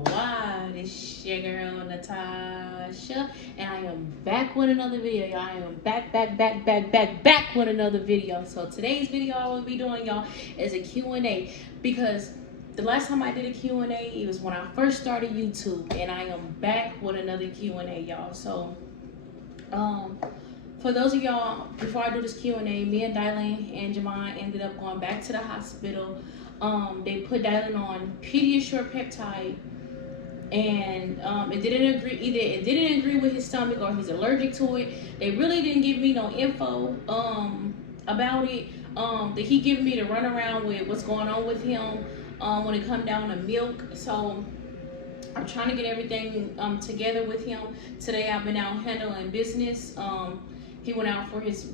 Worldwide. It's your girl Natasha, and I am back with another video, y'all. I am back with another video. So today's video I will be doing, y'all, is a Q&A, because the last time I did a Q&A, it was when I first started YouTube, and I am back with another Q&A, y'all. So for those of y'all, before I do this Q&A, me and Dylan and Jamon ended up going back to the hospital. They put Dylan on Pediasure peptide, and it didn't agree with his stomach, or he's allergic to it. They really didn't give me no info about it. That he gave me to run around with what's going on with him when it come down to milk. So I'm trying to get everything together with him. Today I've been out handling business. He went out for his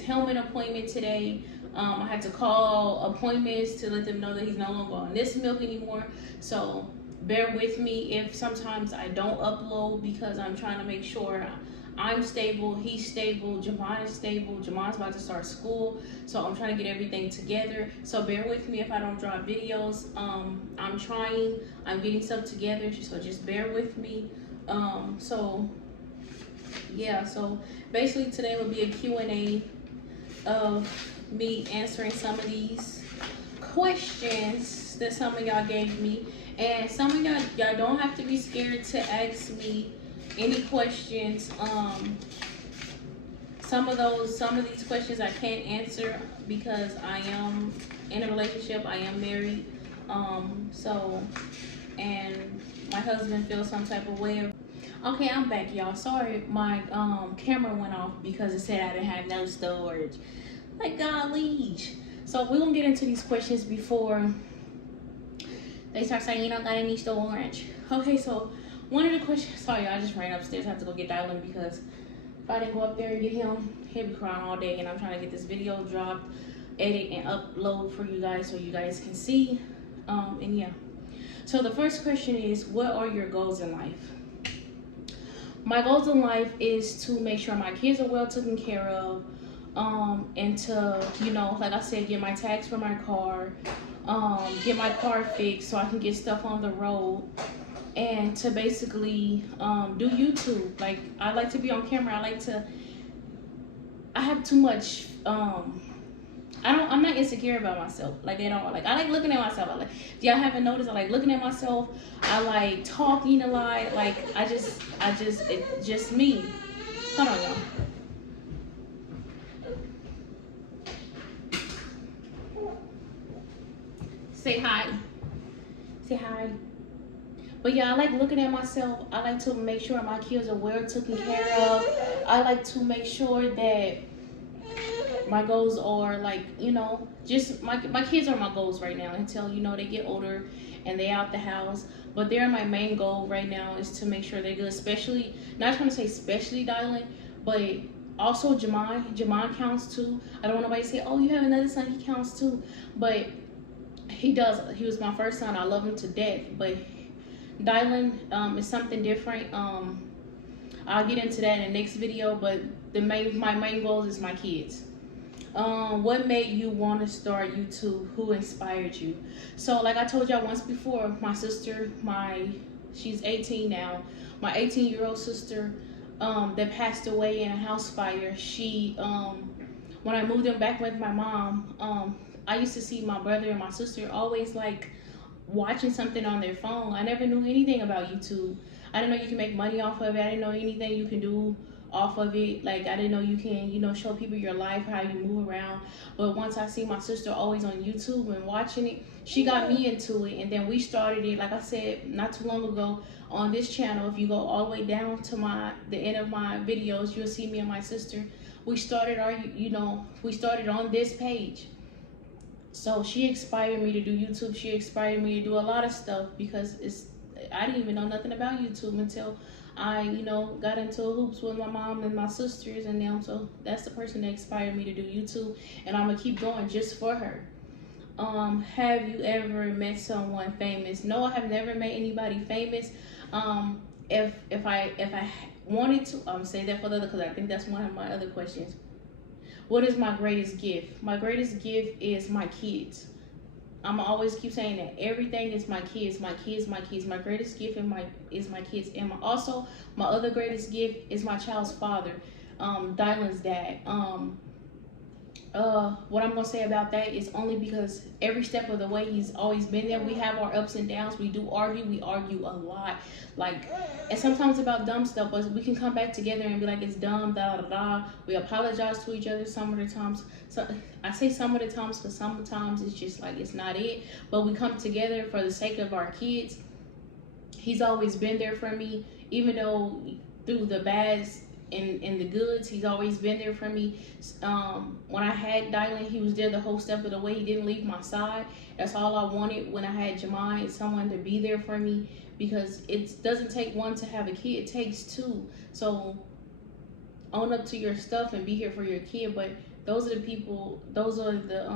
helmet appointment today. I had to call appointments to let them know that he's no longer on this milk anymore. So bear with me if sometimes I don't upload, because I'm trying to make sure I'm stable, he's stable, Javon is stable. Jamon's about to start school, so I'm trying to get everything together. So bear with me if I don't drop videos. I'm getting stuff together, so just bear with me. So basically today will be a Q&A of me answering some of these questions that some of y'all gave me. And some of y'all don't have to be scared to ask me any questions. Some of these questions I can't answer because I am in a relationship, I am married. And my husband feels some type of way. Okay, I'm back, y'all. Sorry, my camera went off because it said I didn't have no storage. Like, golly. So we're gonna get into these questions before they start saying you don't got any storage. Okay, so one of the questions, sorry, I just ran upstairs. I have to go get Dylan, because if I didn't go up there and get him, he'll be crying all day, and I'm trying to get this video dropped, edit, and upload for you guys so you guys can see. And yeah. So the first question is, what are your goals in life? My goals in life is to make sure my kids are well taken care of, and to, like I said, get my tags for my car, get my car fixed so I can get stuff on the road, and to basically do YouTube. Like, I like to be on camera. I have too much, I'm not insecure about myself, like, at all. Like, I like looking at myself. If y'all haven't noticed, I like looking at myself. I like talking a lot. Like, it's just me. Hold on, y'all. Say hi. Say hi. But yeah, I like looking at myself. I like to make sure my kids are well taken care of. I like to make sure that my goals are, like, just my kids are my goals right now until they get older and they out the house. But they're my main goal right now, is to make sure they're good. Especially, not trying to say especially Dylan, but also Jamon counts too. I don't want nobody to say, oh, you have another son, he counts too. But he does. He was my first son. I love him to death. But Dylan is something different. I'll get into that in the next video. But my main goal is my kids. What made you want to start YouTube? Who inspired you? So, like I told y'all once before, my sister, she's 18 now. My 18-year-old sister that passed away in a house fire. She when I moved in back with my mom, I used to see my brother and my sister always like watching something on their phone. I never knew anything about YouTube. I didn't know you can make money off of it. I didn't know anything you can do off of it. Like, I didn't know you can, show people your life, how you move around. But once I see my sister always on YouTube and watching it, she got me into it. And then we started it, like I said, not too long ago on this channel. If you go all the way down to the end of my videos, you'll see me and my sister. We started we started on this page. So she inspired me to do YouTube. She inspired me to do a lot of stuff, because I didn't even know nothing about YouTube until I, got into hoops with my mom and my sisters and them. So that's the person that inspired me to do YouTube, and I'm gonna keep going just for her. Have you ever met someone famous? No, I have never met anybody famous. If I wanted to, say that for the other, because I think that's one of my other questions. What is my greatest gift? My greatest gift is my kids. I'm always keep saying that everything is my kids, my kids, my kids. My greatest gift is my kids, and also my other greatest gift is my child's father, Dylan's dad. What I'm gonna say about that is only because every step of the way he's always been there. We have our ups and downs. We do argue. We argue a lot, like, and sometimes about dumb stuff. But we can come back together and be like, it's dumb, da da da. We apologize to each other some of the times. So I say some of the times because sometimes it's just like it's not it. But we come together for the sake of our kids. He's always been there for me, even though through the bads and the goods, he's always been there for me. When I had Dylan, he was there the whole step of the way. He didn't leave my side. That's all I wanted when I had Jemai, someone to be there for me, because it doesn't take one to have a kid, it takes two. So own up to your stuff and be here for your kid. But those are the people, those are the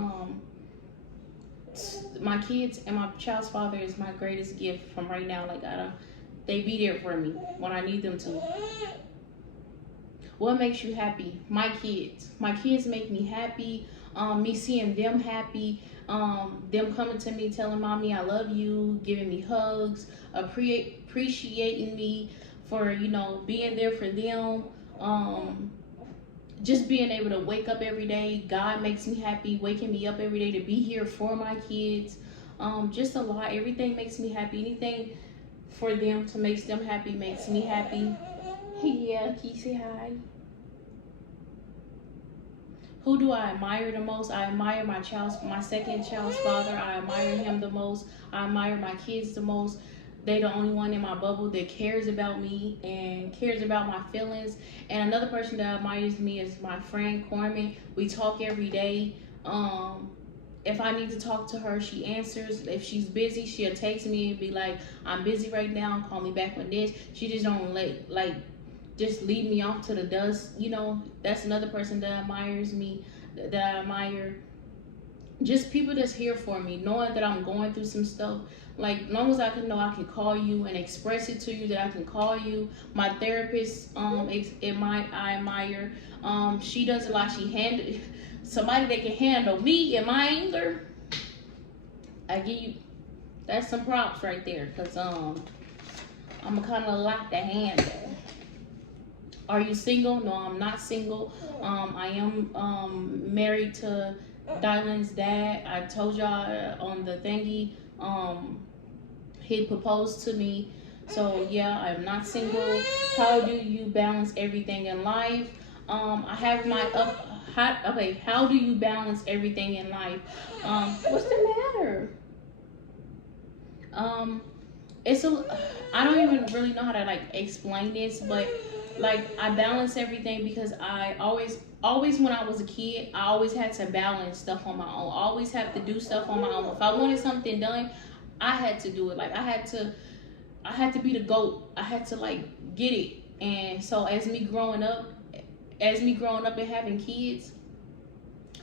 my kids, and my child's father is my greatest gift from right now. Like, they be there for me when I need them to. What makes you happy? My kids. My kids make me happy. Me seeing them happy. Them coming to me telling mommy I love you, giving me hugs, appreciating me for, you know, being there for them. Just being able to wake up every day. God makes me happy, waking me up every day to be here for my kids. Just a lot. Everything makes me happy. Anything for them to make them happy makes me happy. Yeah, can you say hi? Who do I admire the most? I admire my second child's father. I admire him the most. I admire my kids the most. They're the only one in my bubble that cares about me and cares about my feelings. And another person that admires me is my friend Corman. We talk every day. If I need to talk to her, she answers. If she's busy, she'll text me and be like, I'm busy right now, call me back when this. She just don't just leave me off to the dust. You know, that's another person that admires me, that I admire. Just people that's here for me, knowing that I'm going through some stuff. Like, long as I can know I can call you and express it to you, that I can call you. My therapist, I admire. She does a lot. She handle somebody that can handle me and my anger. I give you, that's some props right there, because I'm kind of a lot to handle. Are you single? No, I'm not single. I am married to Dylan's dad. I told y'all on the thingy, he proposed to me. So yeah, I'm not single. How do you balance everything in life? I have my how do you balance everything in life? What's the matter? I don't even really know how to explain this, but I balance everything because I always when I was a kid, I always had to balance stuff on my own. I always have to do stuff on my own. If I wanted something done, I had to do it. I had to be the GOAT. I had to get it. And so as me growing up and having kids,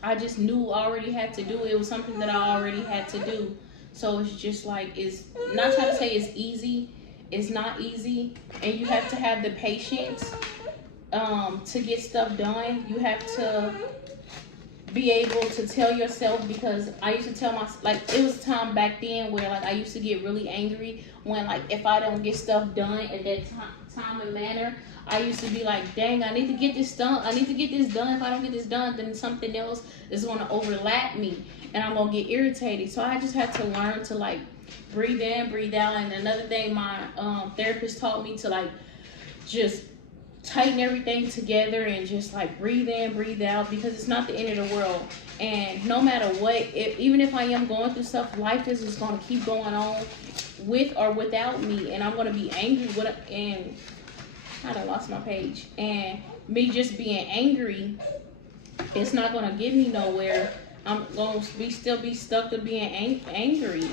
I just knew I already had to do it. It was something that I already had to do. So it's just it's not trying to say it's easy. It's not easy, and you have to have the patience to get stuff done. You have to be able to tell yourself, because I used to tell myself, it was a time back then where I used to get really angry when if I don't get stuff done at that time and manner. I used to be like, dang, I need to get this done. I need to get this done. If I don't get this done, then something else is going to overlap me and I'm going to get irritated. So I just had to learn to breathe in, breathe out. And another thing my therapist taught me to just tighten everything together and just breathe in, breathe out, because it's not the end of the world. And no matter what, even if I am going through stuff, life is just going to keep going on with or without me, and I'm going to be angry with it. And I done lost my page. And me just being angry, it's not going to get me nowhere. I'm going to still be stuck to being angry.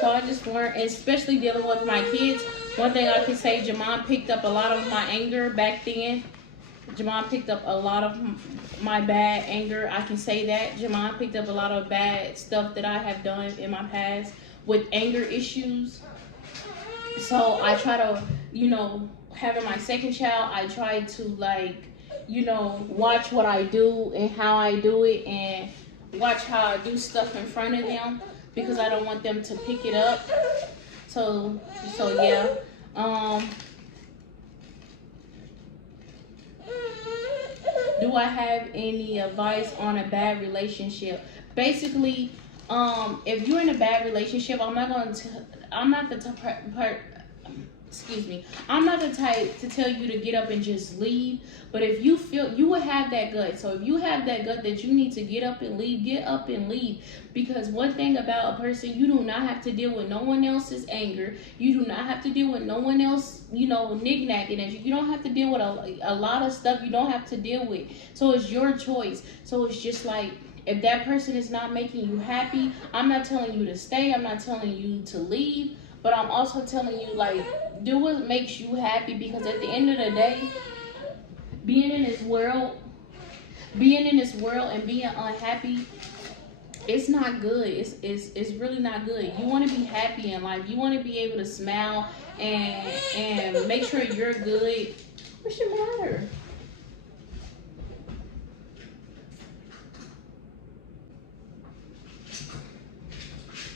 So I just learned, especially dealing with my kids. One thing I can say, Jamon picked up a lot of my anger back then. Jamon picked up a lot of my bad anger. I can say that. Jamon picked up a lot of bad stuff that I have done in my past with anger issues. So I try to, having my second child, I try to watch what I do and how I do it. And watch how I do stuff in front of them because I don't want them to pick it up. So yeah. Do I have any advice on a bad relationship? Basically, if you're in a bad relationship, I'm not the type to tell you to get up and just leave. But if you feel, you will have that gut. So if you have that gut that you need to get up and leave, get up and leave. Because one thing about a person, you do not have to deal with no one else's anger. You do not have to deal with no one else, knick-knacking at you. You don't have to deal with a lot of stuff you don't have to deal with. So it's your choice. So it's just like, if that person is not making you happy, I'm not telling you to stay. I'm not telling you to leave. But I'm also telling you, like, do what makes you happy, because at the end of the day, being in this world and being unhappy, it's not good. It's really not good. You want to be happy in life. You want to be able to smile and make sure you're good. What's the matter?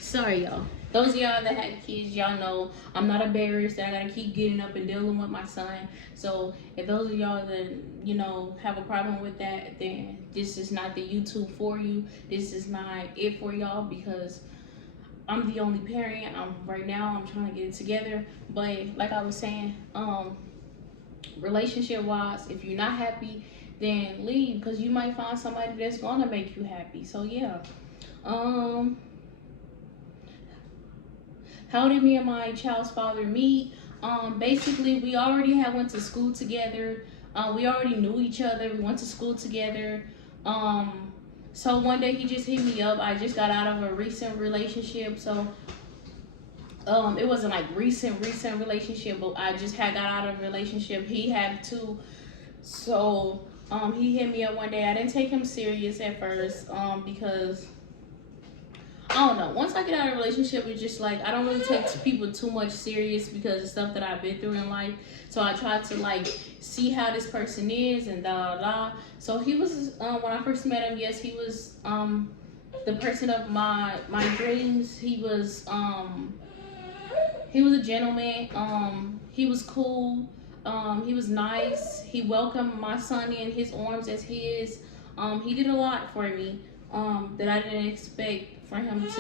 Sorry, y'all. Those of y'all that have kids, y'all know I'm not a barrier, so I gotta keep getting up and dealing with my son. So if those of y'all that have a problem with that, then this is not the YouTube for you. This is not it for y'all, because I'm the only parent. Right now I'm trying to get it together. But like I was saying, relationship wise, if you're not happy, then leave, because you might find somebody that's gonna make you happy. So yeah. How did me and my child's father meet? Basically, we already went to school together. We already knew each other. We went to school together. So one day he just hit me up. I just got out of a recent relationship. So it wasn't like recent relationship, but I just got out of a relationship. He had too. So he hit me up one day. I didn't take him serious at first because I don't know. Once I get out of a relationship, it's just like I don't really take people too much serious because of stuff that I've been through in life. So I try to like see how this person is and da da da. So he was when I first met him, yes, he was the person of my dreams. He was a gentleman. He was cool. He was nice. He welcomed my son in his arms as his. He did a lot for me that I didn't expect for him to do.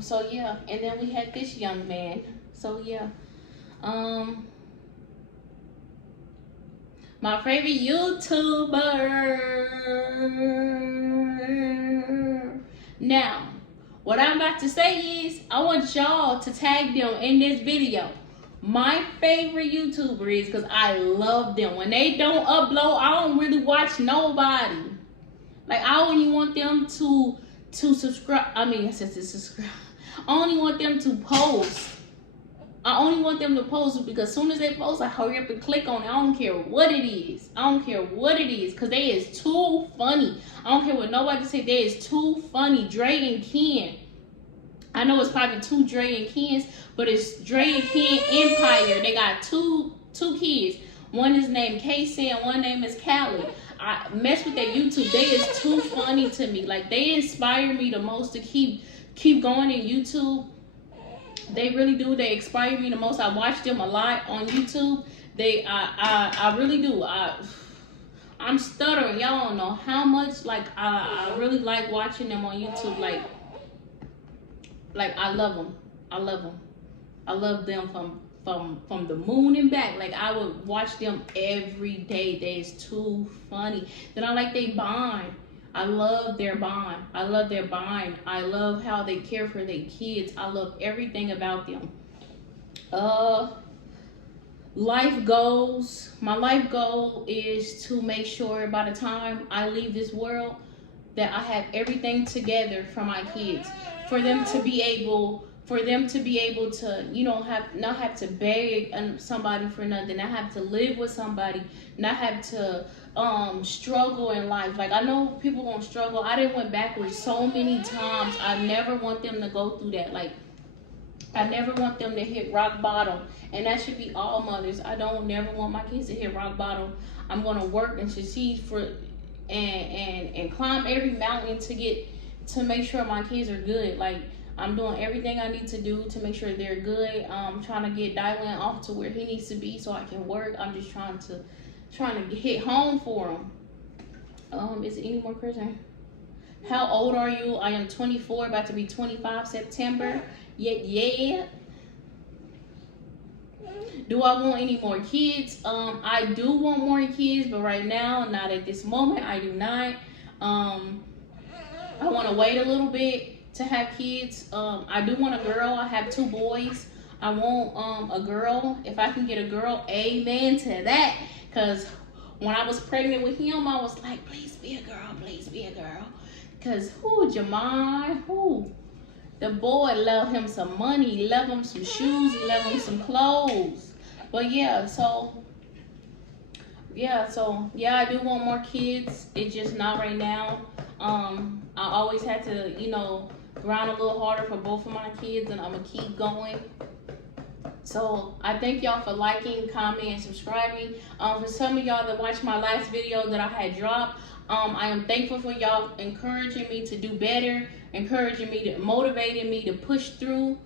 So yeah, and then we had this young man. So yeah. My favorite YouTuber. Now, what I'm about to say is, I want y'all to tag them in this video. My favorite YouTuber is, because I love them. When they don't upload, I don't really watch nobody. Like, I only want them to subscribe. I said to subscribe. I only want them to post. I only want them to post, because as soon as they post, I hurry up and click on it. I don't care what it is. Because they is too funny. I don't care what nobody say. They is too funny. Dre and Ken. I know it's probably two Dre and Kens, but it's Dre and Ken Empire. They got two kids. One is named Casey and one name is Callie. I mess with their YouTube. They is too funny to me. Like, they inspire me the most to keep going in YouTube. They really do. They inspire me the most. I watch them a lot on YouTube. I really do. I'm stuttering. Y'all don't know how much, like, I really like watching them on YouTube. Like I love them. I love them from the moon and back. Like, I would watch them every day. They is too funny. Then I like they bond. I love their bond. I love how they care for their kids. I love everything about them. Life goals. My life goal is to make sure by the time I leave this world that I have everything together for my kids. For them to be able to, not have to beg somebody for nothing, not have to live with somebody, not have to struggle in life. Like, I know people gonna struggle. I done went backwards so many times. I never want them to go through that. Like, I never want them to hit rock bottom, and that should be all mothers. I don't never want my kids to hit rock bottom. I'm gonna work and succeed and climb every mountain to make sure my kids are good. Like, I'm doing everything I need to do to make sure they're good. I'm trying to get Dylan off to where he needs to be so I can work. I'm just trying to hit home for him. Is there any more questions? How old are you? I am 24, about to be 25 September. Yeah. Do I want any more kids? I do want more kids, but right now, not at this moment, I do not. I want to wait a little bit to have kids. I do want a girl. I have 2 boys. I want a girl. If I can get a girl, amen to that. Because when I was pregnant with him, I was like, please be a girl, please be a girl. Because Jamai, the boy love him some money, he love him some shoes, he love him some clothes. But yeah, so I do want more kids. It's just not right now. I always had to, grind a little harder for both of my kids, and I'm gonna keep going. So I thank y'all for liking, commenting, and subscribing. For some of y'all that watched my last video that I had dropped, I am thankful for y'all encouraging me to do better, motivating me to push through,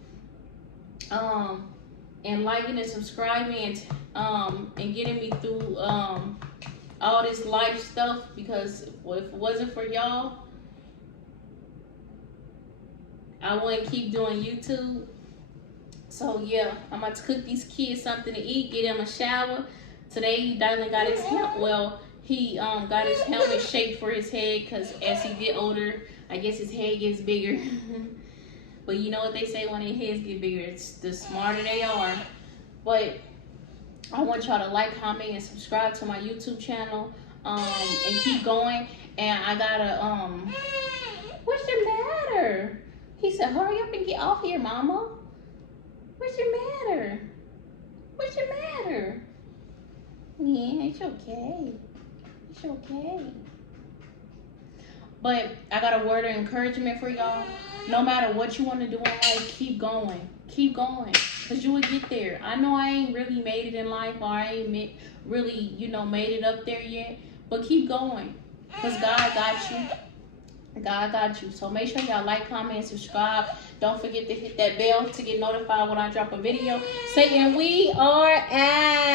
and liking and subscribing, and getting me through all this life stuff. Because if it wasn't for y'all, I wouldn't keep doing YouTube. So yeah, I'm about to cook these kids something to eat, get them a shower. Today, Dylan got his he got his helmet shaped for his head, because as he get older, I guess his head gets bigger. But you know what they say, when their heads get bigger, it's the smarter they are. But I want y'all to like, comment, and subscribe to my YouTube channel, and keep going. And I gotta, what's the matter? He said, hurry up and get off here, mama. What's your matter? What's your matter? Yeah, it's okay. It's okay. But I got a word of encouragement for y'all. No matter what you want to do in life, keep going. Keep going. Because you will get there. I know I ain't really made it in life, or I ain't really, made it up there yet. But keep going. Because God got you. God got you. So make sure y'all like, comment, and subscribe. Don't forget to hit that bell to get notified when I drop a video. Satan, we are out.